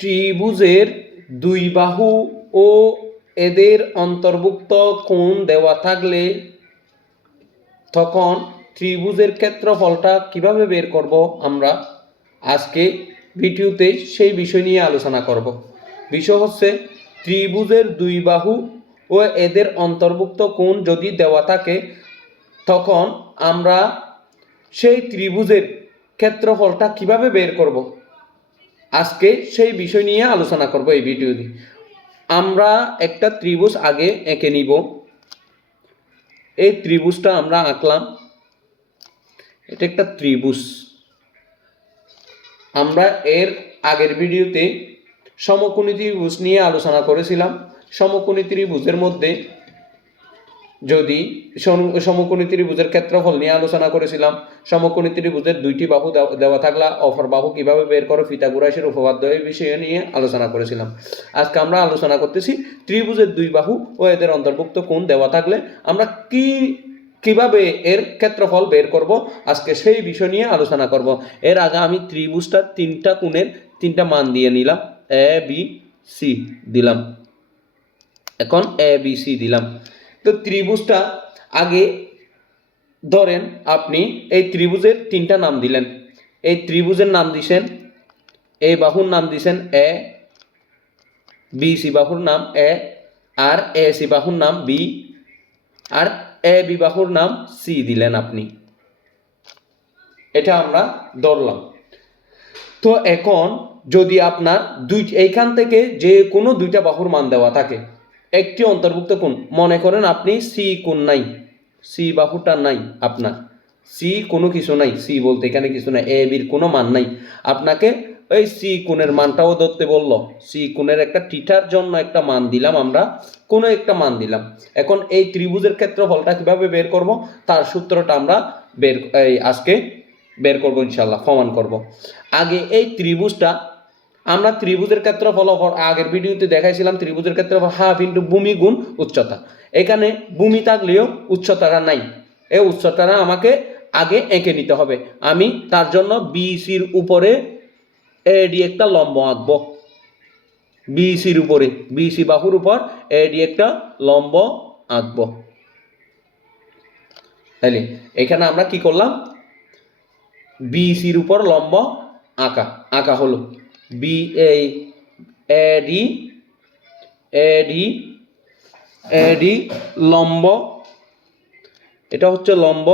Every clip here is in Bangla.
ত্রিভুজের দুই বাহু ও এদের অন্তর্ভুক্ত কোণ দেওয়া থাকলে তখন ত্রিভুজের ক্ষেত্রফলটা কীভাবে বের করব আমরা আজকে ভিডিওতে সেই বিষয় নিয়ে আলোচনা করব। বিষয় হচ্ছে ত্রিভুজের দুই বাহু ও এদের অন্তর্ভুক্ত কোণ যদি দেওয়া থাকে, তখন আমরা সেই ত্রিভুজের ক্ষেত্রফলটা কীভাবে বের করব? আজকে সেই বিষয় নিয়ে আলোচনা করব এই ভিডিওতে আমরা একটা ত্রিভুজ আগে এঁকে নিব। এই ত্রিভুজটা আমরা আঁকলাম। এটা একটা ত্রিভুজ। আমরা এর আগের ভিডিওতে সমকোণী ত্রিভুজ নিয়ে আলোচনা করেছিলাম। সমকোণী ত্রিভুজের মধ্যে যদি সম- সমকোণী ত্রিভুজের ক্ষেত্রফল নিয়ে আলোচনা করেছিলাম, সমকোণী ত্রিভুজের দুইটি বাহু দেওয়া- থাকলে অপর বাহু কীভাবে বের করো ফিতাগুরাইশের উপপাদ্য এই বিষয়ে নিয়ে আলোচনা করেছিলাম। আজকে আমরা আলোচনা করতেছি ত্রিভুজের দুই বাহু ও এদের অন্তর্ভুক্ত কোণ দেওয়া থাকলে আমরা কি কীভাবে এর ক্ষেত্রফল বের করব, আজকে সেই বিষয় নিয়ে আলোচনা করব। এর আগে আমি ত্রিভুজটার তিনটা কোণের তিনটা মান দিয়ে নিলাম এ বি সি দিলাম। এখন এ বি সি দিলাম। তো ত্রিভুজটা আগে ধরেন আপনি এই ত্রিভুজের তিনটা নাম দিলেন। এই ত্রিভুজের নাম দিছেন, এই বাহুর নাম দিছেন এ, বি সি বাহুর নাম এ, আর এ সি বাহুর নাম বি, আর এ বি বাহুর নাম সি দিলেন আপনি। এটা আমরা ধরলাম। তো এখন যদি আপনার দুই, এইখান থেকে যে কোনো দুইটা বাহুর মান দেওয়া থাকে একটি অন্তর্ভুক্ত কোণ। মনে করেন আপনি সি কোণ নাই। সি বাহুটা নাই আপনার। সি কোনো কিছু নাই। সি বলতে এখানে কিছু নাই। এ বির কোনো মান নাই। আপনাকে ওই সি কোণের মানটাও ধরতে বলল। সি কোণের একটা টিটার জন্য একটা মান দিলাম আমরা। কোনো একটা মান দিলাম। এখন এই ত্রিভুজের ক্ষেত্রফলটা কীভাবে বের করব? তার সূত্রটা আমরা বের এই আজকে বের করব ইনশাল্লাহ প্রমাণ করব। আগে এই ত্রিভুজটা আমরা ত্রিভুজের ক্ষেত্রফল আগের ভিডিওতে দেখাইছিলাম, ত্রিভুজের ক্ষেত্রফল হাফ ইন্টু ভূমি গুণ উচ্চতা। এখানে ভূমি থাকলেও উচ্চতাটা নাই। এই উচ্চতাটা আমাকে আগে এঁকে নিতে হবে। আমি তার জন্য বিসির উপরে এডি একটা লম্ব আঁকবো। বিসির উপরে বিসি বাহুর উপর এডি একটা লম্ব আঁকবো। তাইলে, এখানে আমরা কি করলাম? বিসির উপর লম্ব আঁকা। আঁকা হলো। বি এই এডি এডি এডি লম্ব। এটা হচ্ছে লম্ব।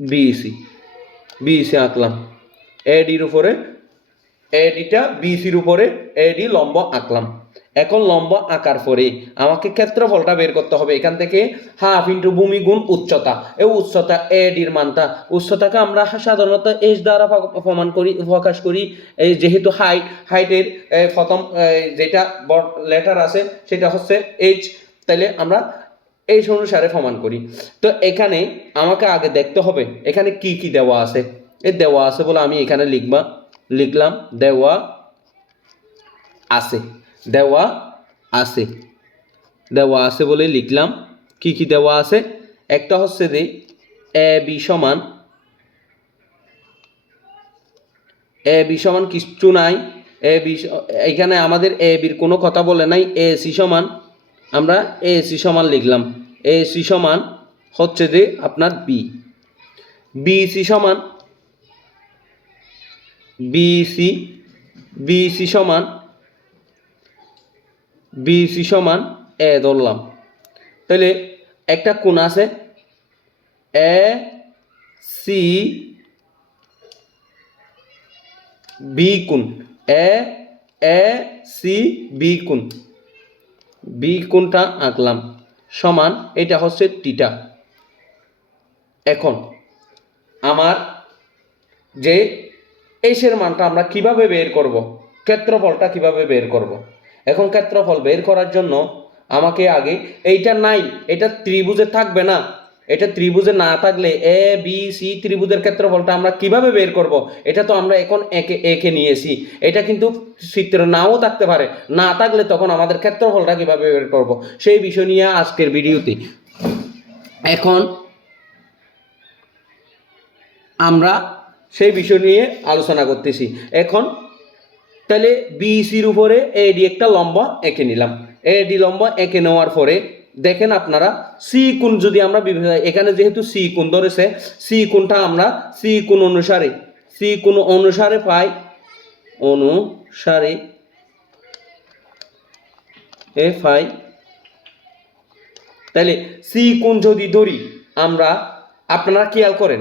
বিসি বিসি আঁকলাম। এডির উপরে এডিটা বিসির উপরে এডি লম্ব আঁকলাম। এখন লম্বা আঁকার পরে আমাকে ক্ষেত্রফলটা বের করতে হবে এখান থেকে। হাফ ইন্টু ভূমি গুণ উচ্চতা। এই উচ্চতা এডির মানটা। উচ্চতাকে আমরা সাধারণত এইচ দ্বারা প্রমাণ করি, প্রকাশ করি। এই যেহেতু হাইট হাইটের প্রথম যেটা লেটার আছে, সেটা হচ্ছে এইচ তাইলে আমরা এই অনুসারে প্রমাণ করি। তো এখানে আমাকে আগে দেখতে হবে, এখানে কি কি দেওয়া আছে? এ দেওয়া আছে বলে আমি এখানে লিখবা, লিখলাম দেওয়া আছে। দেওয়া আছে। দেওয়া আছে বলে লিখলাম। কি কি দেওয়া আছে? একটা হচ্ছে যে এ, বি সমান। এ, বি সমান কিচ্ছু নাই। এ, বি এখানে আমাদের এ বির কোনো কথা বলে নাই। এ, সি সমান। আমরা এ, সি সমান লিখলাম। এ, সি সমান হচ্ছে যে আপনার বি। বি, সি সমান। B, C. বি, সি সমান। বি সি সমান এ ধরলাম। তাহলে একটা কোণ আছে এ সি বি কোণ। এ এ সি বি কোণ। বি কোণটা আঁকলাম। সমান এটা হচ্ছে টিটা এখন আমার যে এসের মানটা আমরা কীভাবে বের করব, ক্ষেত্রফলটা কীভাবে বের করব? এখন ক্ষেত্রফল বের করার জন্য আমাকে আগে এইটা নাই, এটা ত্রিভুজে থাকবে না। এটা ত্রিভুজে না থাকলে এ বি সি ত্রিভুজের ক্ষেত্রফলটা আমরা কীভাবে বের করব? এটা তো আমরা এখন একে একে নিয়েছি। এটা কিন্তু চিত্র নাও থাকতে পারে। না থাকলে তখন আমাদের ক্ষেত্রফলটা কীভাবে বের করব? সেই বিষয় নিয়ে আজকের ভিডিওতে। এখন আমরা সেই বিষয় নিয়ে আলোচনা করতেছি। এখন তাহলে বিসির উপরে এডি একটা লম্বা এঁকে নিলাম। এডি লম্বা এঁকে নেওয়ার পরে দেখেন আপনারা সি কোণ যদি আমরা এখানে যেহেতু সি কোণ ধরেছে সি কোণটা আমরা সি কোণ অনুসারে সি কোণ অনুসারে পাই, অনুসারে এ পাই। তাহলে সি কোণ যদি ধরি, আমরা, আপনারা খেয়াল করেন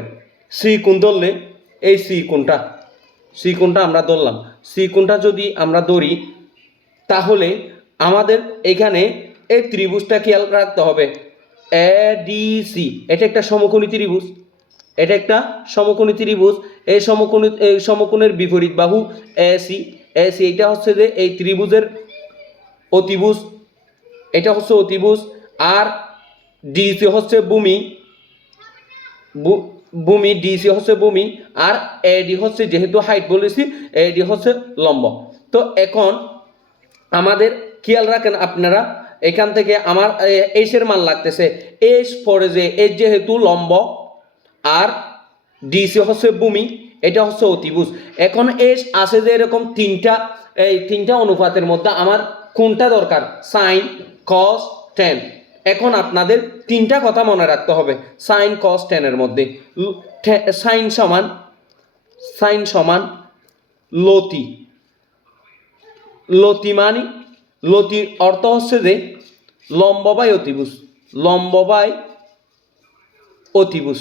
সি কোণ ধরলে এই সি কোণটা সি কোণটা আমরা ধরলাম। কোণটা যদি আমরা ধরি, তাহলে আমাদের এখানে এই ত্রিভুজটা খেয়াল রাখতে হবে? এ ডি সি এটা একটা সমকোণী ত্রিভুজ। এটা একটা সমকোণী ত্রিভুজ। এই সমকোণী, এই সমকোণের বিপরীত বাহু এ সি এ সি এটা হচ্ছে যে এই ত্রিভুজের অতিভুজ। এটা হচ্ছে অতিভুজ। আর ডিসি হচ্ছে ভূমি। ভূমি ডিসি হচ্ছে ভূমি আর এডি হচ্ছে যেহেতু হাইট বলেছি এডি হচ্ছে লম্ব। তো এখন আমাদের খেয়াল রাখেন আপনারা, এখান থেকে আমার এইসের মান লাগতেছে। এস পরে যে এস যেহেতু লম্ব আর ডিসি হচ্ছে ভূমি, এটা হচ্ছে অতিভুজ। এখন এস আছে যে এরকম তিনটা, এই তিনটা অনুপাতের মধ্যে আমার কোনটা দরকার? সাইন কস টেন এখন আপনাদের তিনটা কথা মনে রাখতে হবে। সাইন কস টেনের মধ্যে। সাইন সমান সাইন সমান লতি। লতি মানে লতির অর্থ হচ্ছে যে লম্ব বাই অতিভুজ। লম্ব বাই অতিভুজ।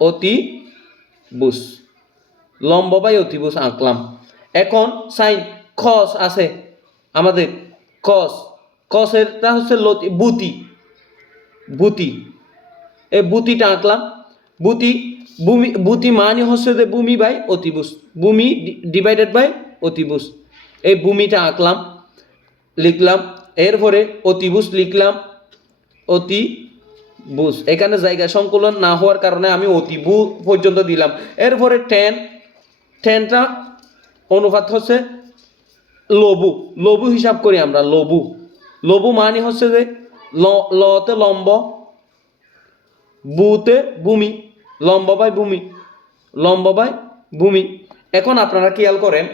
অতিভুজ। লম্ব বাই অতিভুজ আঁকলাম। এখন সাইন কস আছে। আমাদের কস কসেরটা হচ্ছে বুতি। বুতি। এই বুতিটা আঁকলাম। বুতি ভূমি বুতি মানে হচ্ছে যে ভূমি বাই অতিভুজ। ভূমি ডিভাইডেড বাই অতিভুজ। এই ভূমিটা আঁকলাম, লিখলাম, এরপরে অতিভুজ লিখলাম অতি বুঝ এখানে জায়গা সংকুলন না হওয়ার কারণে আমি অতিভু পর্যন্ত দিলাম। এরপরে টেন টেনটা অনুপাত হচ্ছে লবু। লবু হিসাব করি আমরা, লবু। লবু মানে হচ্ছে যে লতে লম্ব, বুতে ভূমি, লম্ব বাই ভূমি, লম্ব বাই ভূমি। এখন আপনারা খেয়াল করেন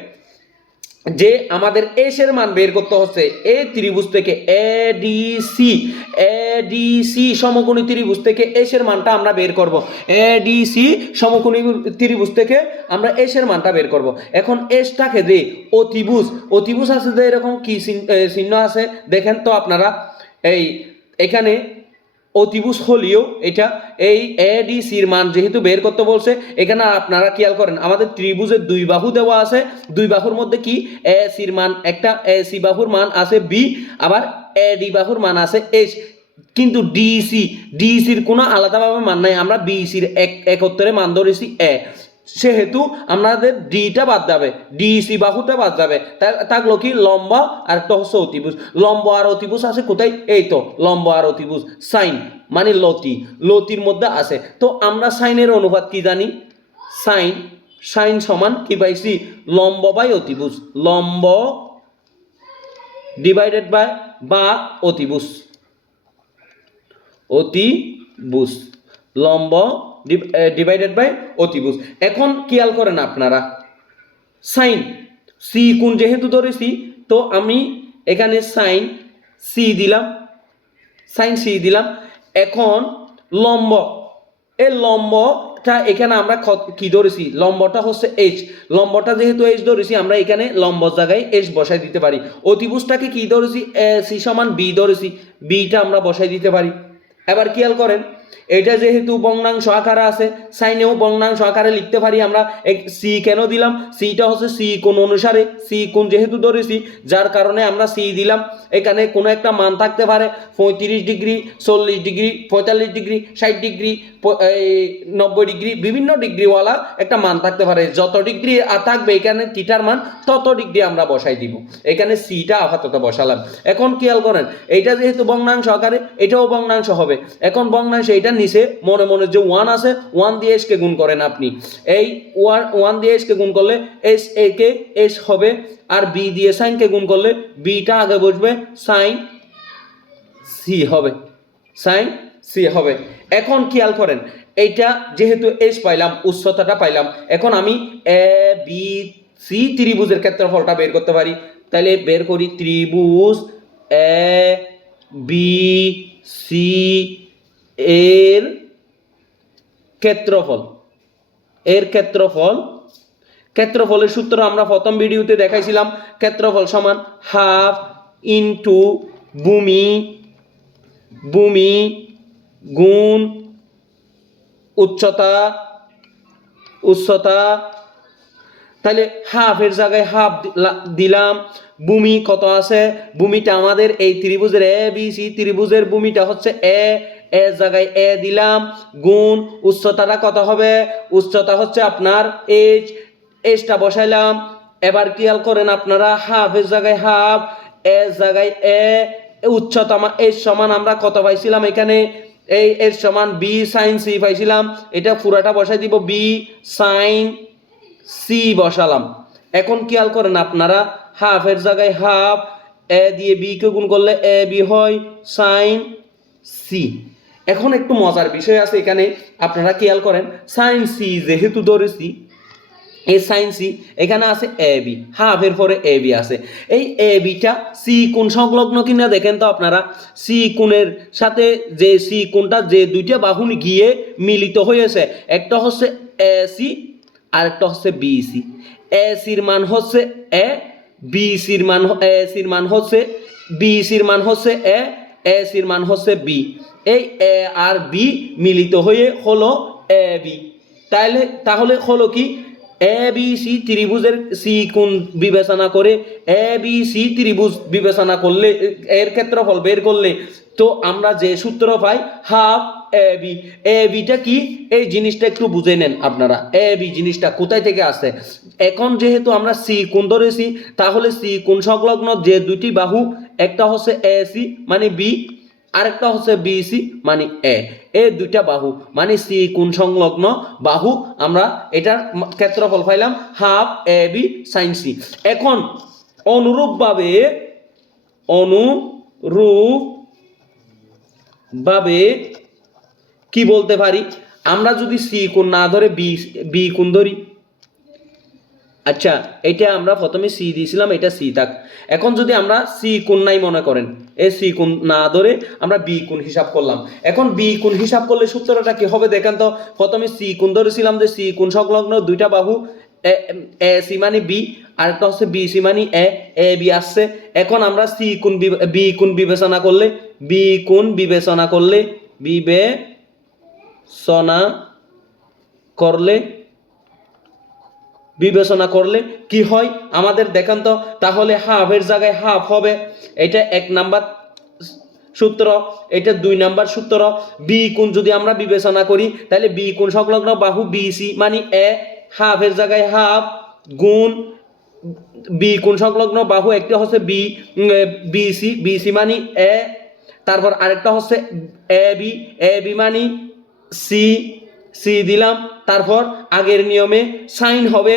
যে আমাদের এসের মান বের করতে হচ্ছে এ ত্রিভুজ থেকে A D C A D C সমকোণী ত্রিভুজ থেকে এসের মানটা আমরা বের করব। এ ডি সি সমকোণী ত্রিভুজ থেকে আমরা এসের মানটা বের করব। এখন এসটাকে যে অতিভুজ অতিভুজ আছে যে এরকম কি চিহ্ন আছে? দেখেন তো আপনারা, এই, এখানে অতিভুজ হলেও এটা এই এ ডি সির মান যেহেতু বের করতে বলছে, এখানে আপনারা খেয়াল করেন, আমাদের ত্রিভুজের দুই বাহু দেওয়া আছে। দুই বাহুর মধ্যে কি? এ সির মান, একটা এ সি বাহুর মান আছে বি আবার এ ডি বাহুর মান আছে এস কিন্তু ডিসি ডিসির কোনো আলাদাভাবে মান নাই, আমরা বিসির এক একত্তরে মান ধরেছি এ সেহেতু আমাদের ডিটা বাদ যাবে ডিসি বাহুটা বাদ যাবে। থাকল কি লম্ব আর একটা হচ্ছে অতিভুজ। লম্ব আর অতিভুজ আছে কোথায়? এই তো, লম্ব আর অতিভুজ, সাইন মানে লতি। লতির মধ্যে আছে। তো আমরা সাইনের অনুপাত কি জানি? সাইন সাইন সমান কি পাইছি লম্ব বাই অতিভুজ। লম্ব ডিভাইডেড বাই বা অতিভুজ। অতিভুজ। লম্ব ডিভাইডেড বাই অতিভুজ। এখন খেয়াল করেন আপনারা সাইন সি কোন যেহেতু ধরেছি, তো আমি এখানে সাইন সি দিলাম সাইন সি দিলাম। এখন লম্ব, এই লম্বটা এখানে আমরা কি ধরেছি? লম্বটা হচ্ছে এইচ লম্বটা যেহেতু এইচ ধরেছি, আমরা এখানে লম্ব জায়গায় এইচ বসাই দিতে পারি। অতিভুজটাকে কি ধরেছি? সি সমান বি ধরেছি। বিটা আমরা বসাই দিতে পারি। এবার খেয়াল করেন এটা যেহেতু বর্ণাংশ আকারে আছে, সাইনেও বর্ণাংশ আকারে লিখতে পারি আমরা। সি কেন দিলাম? সিটা হচ্ছে সি কোণ অনুসারে, সি কোণ যেহেতু ধরেছি, যার কারণে আমরা সি দিলাম। এখানে কোনো একটা মান থাকতে পারে, পঁয়ত্রিশ ডিগ্রি, চল্লিশ ডিগ্রি, পঁয়তাল্লিশ ডিগ্রি, ষাট ডিগ্রি নব্বই ডিগ্রি, বিভিন্ন ডিগ্রিওয়ালা একটা মান থাকতে পারে। যত ডিগ্রি আ- থাকবে এখানে থিটার মান, তত ডিগ্রি আমরা বসাই দিব। এখানে সিটা আপাতত বসালাম। এখন খেয়াল করেন, এইটা যেহেতু বর্ণাংশ আকারে, এটাও বর্ণাংশ হবে। এখন বর্ণাংশ এইটার নিচে মনে মনে যে ওয়ান আছে ওয়ান দিয়ে এসকে গুণ করেন আপনি। এই ওয়ান ওয়ান দিয়ে এসকে গুণ করলে এস এ কে এস হবে, আর বি দিয়ে সাইনকে গুণ করলে বিটা আগে বসবে সাইন সি হবে। সাইন সি হবে। এখন খেয়াল করেন, এইটা যেহেতু এস পাইলাম, উচ্চতাটা পাইলাম, এখন আমি এ বি সি ত্রিভুজের ক্ষেত্রফলটা বের করতে পারি। তাহলে বের করি ত্রিভুজ এ বি সি এর ক্ষেত্রফল। এর ক্ষেত্রফল। ক্ষেত্রফলের সূত্র আমরা প্রথম ভিডিওতে দেখাইছিলাম। ক্ষেত্রফল সমান হাফ ইনটু ভূমি ভূমি গুণ উচ্চতা উচ্চতা। তাহলে হাফের জায়গায় হাফ দিলা- দিলাম। ভূমি কত আছে? ভূমিটা আমাদের এই ত্রিভুজের এ বি সি ত্রিভুজের ভূমিটা হচ্ছে এ এ জায়গায় এ দিলাম, গুণ, উচ্চতাটা কত হবে? উচ্চতা হচ্ছে আপনার এইচ এইচটা বসাইলাম। এবার খেয়াল করেন আপনারা হাফ হাফের জায়গায় হাফ এ জায়গায় এ উচ্চতা এইচ সমান আমরা কত পাইছিলাম এখানে? এই এর সমান বি সাইন সি পাইছিলাম। এটা পুরাটা বসাই দিব বি সাইন সি বসালাম। এখন খেয়াল করেন আপনারা হাফের জায়গায় হাফ এ দিয়ে বি কে গুণ করলে এ বি হয় সাইন সি এখন একটু মজার বিষয় আছে এখানে, আপনারা খেয়াল করেন সাইন সি যেহেতু ধরেছি, এই সাইন সি এখানে আছে এ বি হাফের পরে এ বি আছে। এই এ বিটা সি কোণ সংলগ্ন কিনা দেখেন তো আপনারা সি কোণের সাথে যে সি কোণটা, যে দুইটা বাহু গিয়ে মিলিত হয়েছে, একটা হচ্ছে এ সি আর একটা হচ্ছে বি সি এ সির মান হচ্ছে এ বি সির মান এ সির মান হচ্ছে বি সির মান হচ্ছে এ এ সির মান হচ্ছে বি এই এ আর বি মিলিত হয়ে হলো এ বি। তাহলে তাহলে হলো কি? এ, বি, সি ত্রিভুজের সি কোণ বিবেচনা করে? এ, বি, সি ত্রিভুজ বিবেচনা করলে, এর ক্ষেত্রফল বের করলে, তো আমরা যে সূত্র পাই, হাফ এ বি। এ বিটা কি? এই জিনিসটা একটু বুঝে নেন আপনারা। এ বি জিনিসটা কোথায় থেকে আসে? এখন যেহেতু আমরা সি কোণ ধরেছি, তাহলে সি কোণ সংলগ্ন যে দুটি বাহু, একটা হচ্ছে এ সি মানে বি আরেকটা হচ্ছে বিসি মানে এ। এ দুইটা বাহু মানে সি কোণ সংলগ্ন বাহু? আমরা এটার ক্ষেত্রফল পাইলাম half A, B, sine C. এখন অনুরূপভাবে অনুরূপ ভাবে কি বলতে পারি? আমরা যদি সি কোণ না ধরে বি বি কোণ ধরি আচ্ছা এটা আমরা প্রথমে সি দিয়েছিলাম, এটা সি থাক। এখন যদি আমরা সি কোণ নাই মনে করেন, এ সি কোণ না ধরে আমরা বি কোণ হিসাব করলাম। এখন বি কোণ হিসাব করলে সূত্রটা কি হবে দেখেন তো, প্রথমে সি কোণ ধরেছিলাম যে সি কোণ সংলগ্ন দুইটা বাহু, এ সি মানে বি, আরেকটা হচ্ছে বি সি মানে এ এ, বি আসছে। এখন আমরা সি বিবে- বি কোণ বিবেচনা করলে, বি কোণ বিবেচনা করলে বিবেচনা করলে বিবেচনা করলে কি হয়? আমাদের দেখান তো। তাহলে হাফের জায়গায় হাফ হবে। এটা এক নাম্বার সূত্র, এটা দুই নাম্বার সূত্র। বি কোণ যদি আমরা বিবেচনা করি, তাহলে বি কোণ সংলগ্ন বাহু বি সি মানে এ হাফের জায়গায় হাফ গুণ বি কোণ সংলগ্ন বাহু, একটা হচ্ছে B B C B C মানে এ তারপর আরেকটা হচ্ছে এ বি এ বি মানে সি সি দিলাম, তারপর আগের নিয়মে সাইন হবে,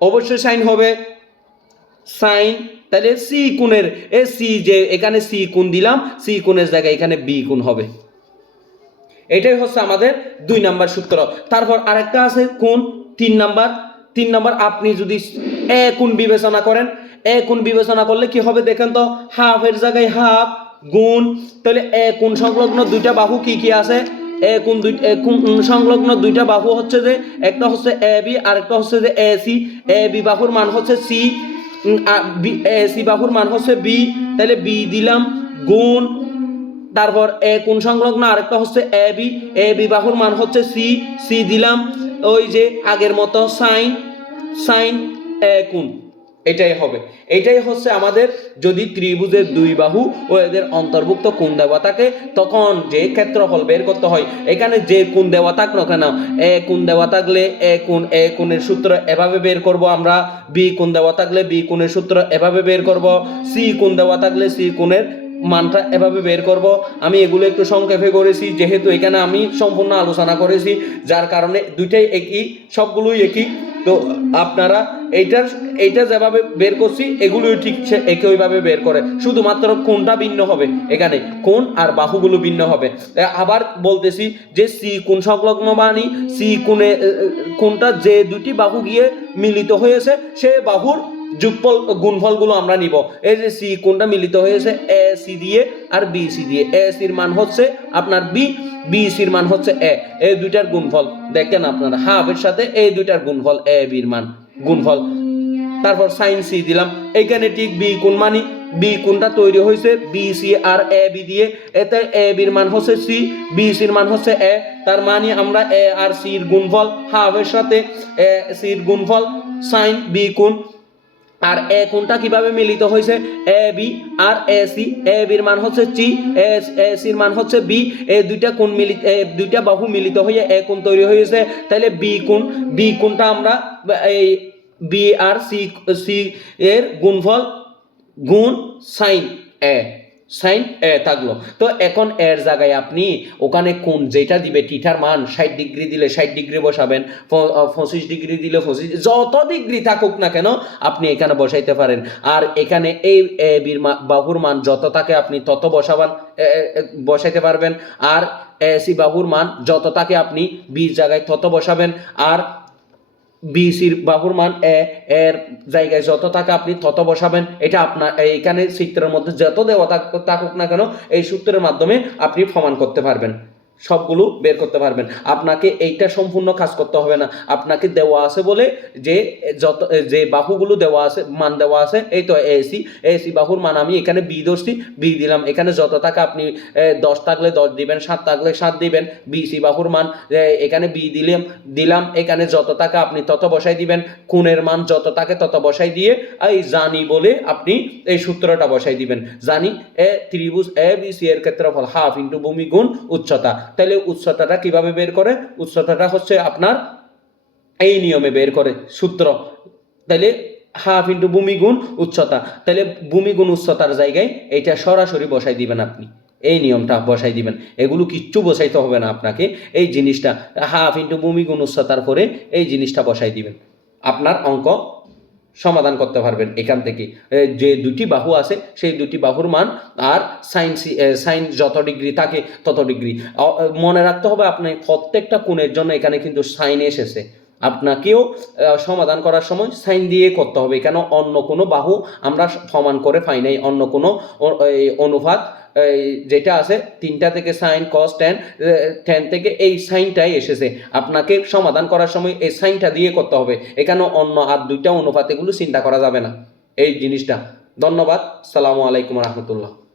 অবশ্যই সাইন হবে। সাইন, তাহলে সি কোণের, এ সি যে এখানে সি কোণ দিলাম, সি কোণের জায়গায় এখানে বি কোণ হবে। এটাই হচ্ছে আমাদের দুই নাম্বার সূত্র। তারপর আরেকটা আছে কোণ, তিন নাম্বার। তিন নাম্বার, আপনি যদি এ কোণ বিবেচনা করেন, এ কোণ বিবেচনা করলে কি হবে দেখেন তো হাফের জায়গায় হাফ গুণ, তাহলে এ কোণ সংলগ্ন দুইটা বাহু কি কি আছে? কোণ দুই সংলগ্ন দুইটা বাহু হচ্ছে যে, একটা হচ্ছে এ বি আর একটা হচ্ছে যে এ সি। এ বি বাহুর মান হচ্ছে সি এ সি বাহুর মান হচ্ছে বি। তাহলে বি দিলাম গুণ, তারপর এ কোন সংলগ্ন, আরেকটা হচ্ছে এ বি। এ বি বাহুর মান হচ্ছে সি সি দিলাম, ওই যে আগের মতো সাইন সাইন এ কোণ এটাই হবে। এটাই হচ্ছে আমাদের যদি ত্রিভুজের দুই বাহু ও এদের অন্তর্ভুক্ত কোন থাকে তখন যে ক্ষেত্রফল বের করতে হয়। এখানে যে কোন দেওয়া থাক না কেন, এ কোন দেওয়া থাকলে এ কোন, এ কোণের সূত্র এভাবে বের করব আমরা, বি কোন দেওয়া থাকলে বি কোণের সূত্র এভাবে বের করব, সি কোন দেওয়া থাকলে সি কোণের মানটা এভাবে বের করব। আমি এগুলো একটু সংক্ষেপে করেছি, যেহেতু এখানে আমি সম্পূর্ণ আলোচনা করেছি, যার কারণে দুইটাই একই, সবগুলোই একই। তো আপনারা এইটার এইটা যেভাবে বের করছি এগুলোই ঠিক একইভাবে বের করে। শুধুমাত্র কোনটা ভিন্ন হবে? এখানে কোন আর বাহুগুলো ভিন্ন হবে? আবার বলতেছি যে সি কোন সংলগ্ন বাণী সি এ, কোনটা যে দুটি বাহু গিয়ে মিলিত হয়েছে সে বাহুর যুগফল, গুণফলগুলো আমরা নিব। এই যে সি কোনটা মিলিত হয়েছে? এ সি দিয়ে আর বি সি দিয়ে। এ সির মান হচ্ছে আপনার বি বি সির মান হচ্ছে এ এই দুইটার গুণফল, দেখেন আপনারা, হাফের সাথে এই দুইটার গুণফল এ বির মান, গুণফল। তারপর সাইন সি দিলাম। এখানে ঠিক বি কোন মানি? বি কোনটা তৈরি হয়েছে? বি সি আর এ বি দিয়ে। এতে এ বির মান হচ্ছে সি বি সির মান হচ্ছে এ তার মানে আমরা এ আর সির গুণফল, হাফের সাথে এ সির গুণফল সাইন বি কোণ আর এ কোনটা কীভাবে মিলিত হয়েছে এ, বি আর এ, সি। এ, বির মান হচ্ছে চি। এ সির মান হচ্ছে বি। এ দুইটা কোন মিলিত দুইটা বাহু মিলিত হয়ে এ কোন তৈরি হয়েছে তাহলে বি কোন? বি কোনটা আমরা, এই বি আর সি সি এর গুণফল গুণ সাইন এ। সাইন থাকল। তো এখন এর জায়গায় আপনি ওখানে কোন যেটা দিবে, টিটার মান ষাট ডিগ্রি দিলে ষাট ডিগ্রি বসাবেন পঁচিশ ডিগ্রি দিলে পঁচিশ, যত ডিগ্রি থাকুক না কেন আপনি এখানে বসাইতে পারেন। আর এখানে এই বির বাহুর মান যত থাকে আপনি তত বসাবান বসাইতে পারবেন। আর সি বাহুর মান যত থাকে আপনি বির জায়গায় তত বসাবেন। আর বিসির বাহুর মান এ, এর জায়গায় যত টাকা আপনি তত বসাবেন, এটা আপনার, এইখানে চিত্রের মধ্যে যত দেওয়া থাকুক না কেন, এই সূত্রের মাধ্যমে আপনি প্রমাণ করতে পারবেন। সবগুলো বের করতে পারবেন। আপনাকে এইটা সম্পূর্ণ কাজ করতে হবে না। আপনাকে দেওয়া আছে বলে যে, যত, যে বাহুগুলো দেওয়া আছে, মান দেওয়া আছে, এই তো এসি এসি বাহুর মান আমি এখানে বি ধরছি বি দিলাম। এখানে যত টাকা আপনি দশ থাকলে দশ দিবেন, সাত থাকলে সাত দিবেন বিসি বাহুর মান এখানে বি দিলাম দিলাম, এখানে যত টাকা আপনি তত বসাই দিবেন কোণের মান যত থাকে তত বসাই দিয়ে, এই জানি বলে আপনি এই সূত্রটা বসাই দিবেন। জানি, এ, ত্রিভুজ এ বি সি এর ক্ষেত্রফল, হাফ ইন্টু ভূমি গুণ উচ্চতা। তাহলে উচ্চতাটা কীভাবে বের করে? উচ্চতাটা হচ্ছে আপনার এই নিয়মে বের করে, সূত্র। তাহলে হাফ ইন্টু ভূমি গুণ উচ্চতা। তাহলে ভূমি গুণ উচ্চতার জায়গায় এটা সরাসরি বসাই দিবেন আপনি। এই নিয়মটা বসাই দিবেন। এগুলো কিচ্ছু বসাইতে হবে না আপনাকে। এই জিনিসটা হাফ ইন্টু ভূমি গুণ উচ্চতার পরে এই জিনিসটা বসাই দিবেন। আপনার অঙ্ক সমাধান করতে পারবেন এখান থেকে। যে দুটি বাহু আছে, সেই দুটি বাহুর মান আর সাইন্স সাইন্স যত ডিগ্রি থাকে তত ডিগ্রি মনে রাখতে হবে আপনি প্রত্যেকটা কোণের জন্য এখানে কিন্তু সাইন এসেছে। আপনাকেও সমাধান করার সময় সাইন দিয়ে করতে হবে। কেন? অন্য কোনো বাহু আমরা সমান করে পাই নাই। অন্য কোনো অ- এই অনুপাত, এই যেটা আছে, তিনটা থেকে সাইন কস টেন টেন থেকে এই সাইনটাই এসেছে। আপনাকে সমাধান করার সময় এই সাইনটা দিয়ে করতে হবে। এখানে অন্য আর দুইটা অনুপাত এগুলো চিন্তা করা যাবে না। এই জিনিসটা। ধন্যবাদ। সালামু আলাইকুম রহমতুল্লাহ।